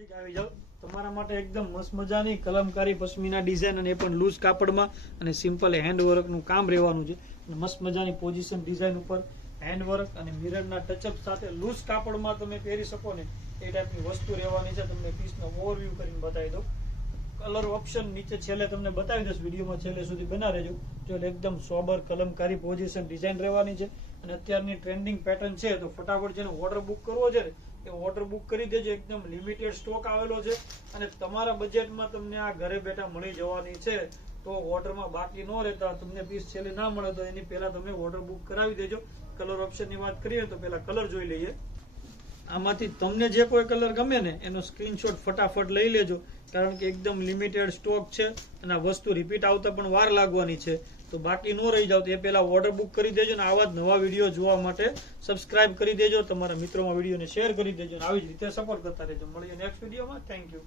નજીક આવી જાઓ. તમારા માટે એકદમ મસ્ત મજાની કલમકારી પશ્મિના ડિઝાઇન અને એ પણ લૂઝ કાપડમાં અને સિમ્પલ હેન્ડ વર્કનું કામ રહેવાનું છે. અને મસ્ત મજાની પોઝિશન ડિઝાઇન ઉપર હેન્ડ વર્ક અને મિરરના ટચઅપ સાથે લૂઝ કાપડમાં તમે પહેરી શકો ને એ ટાઈપની વસ્તુ રહેવાની છે. તમને પીસનો ઓવરવ્યૂ કરીને બતાવી દઉં. કલર ઓપ્શન નીચે છેલ્લે તમને બતાવી દઈશ, વિડીયોમાં છેલ્લે સુધી બના રહેજો. જો એકદમ સોબર કલમકારી પોઝિશન ડિઝાઇન રહેવાની છે. અને અત્યારની ટ્રેન્ડિંગ પેટર્ન છે તો ફટાફટ જેને ઓર્ડર બુક કરવો છે ને એ ઓર્ડર બુક કરી દેજો. એકદમ લિમિટેડ સ્ટોક આવેલો છે અને તમારા બજેટમાં તમને આ ઘરે બેઠા મળી જવાની છે. તો ઓર્ડરમાં બાકી ન રહેતા તમને પીસ છેલ્લે ના મળે તો એની પહેલા તમે ઓર્ડર બુક કરાવી દેજો. કલર ઓપ્શનની વાત કરીએ તો પહેલા કલર જોઈ લઈએ. આમાંથી તમને જે કોઈ કલર ગમે ને એનો સ્ક્રીનશોટ ફટાફટ લઈ લેજો, કારણ કે એકદમ લિમિટેડ સ્ટોક છે અને આ વસ્તુ રિપીટ આવતા પણ વાર લાગવાની છે. તો બાકી ન રહી જાવ તો એ પહેલા ઓર્ડર બુક કરી દેજો અને આવા જ નવા વિડીયો જોવા માટે સબસ્ક્રાઇબ કરી દેજો. તમારા મિત્રોમાં વિડીયોને શેર કરી દેજો અને આવી જ રીતે સપોર્ટ કરતા રહેજો. મળીએ નેક્સ્ટ વિડીયોમાં. Thank you.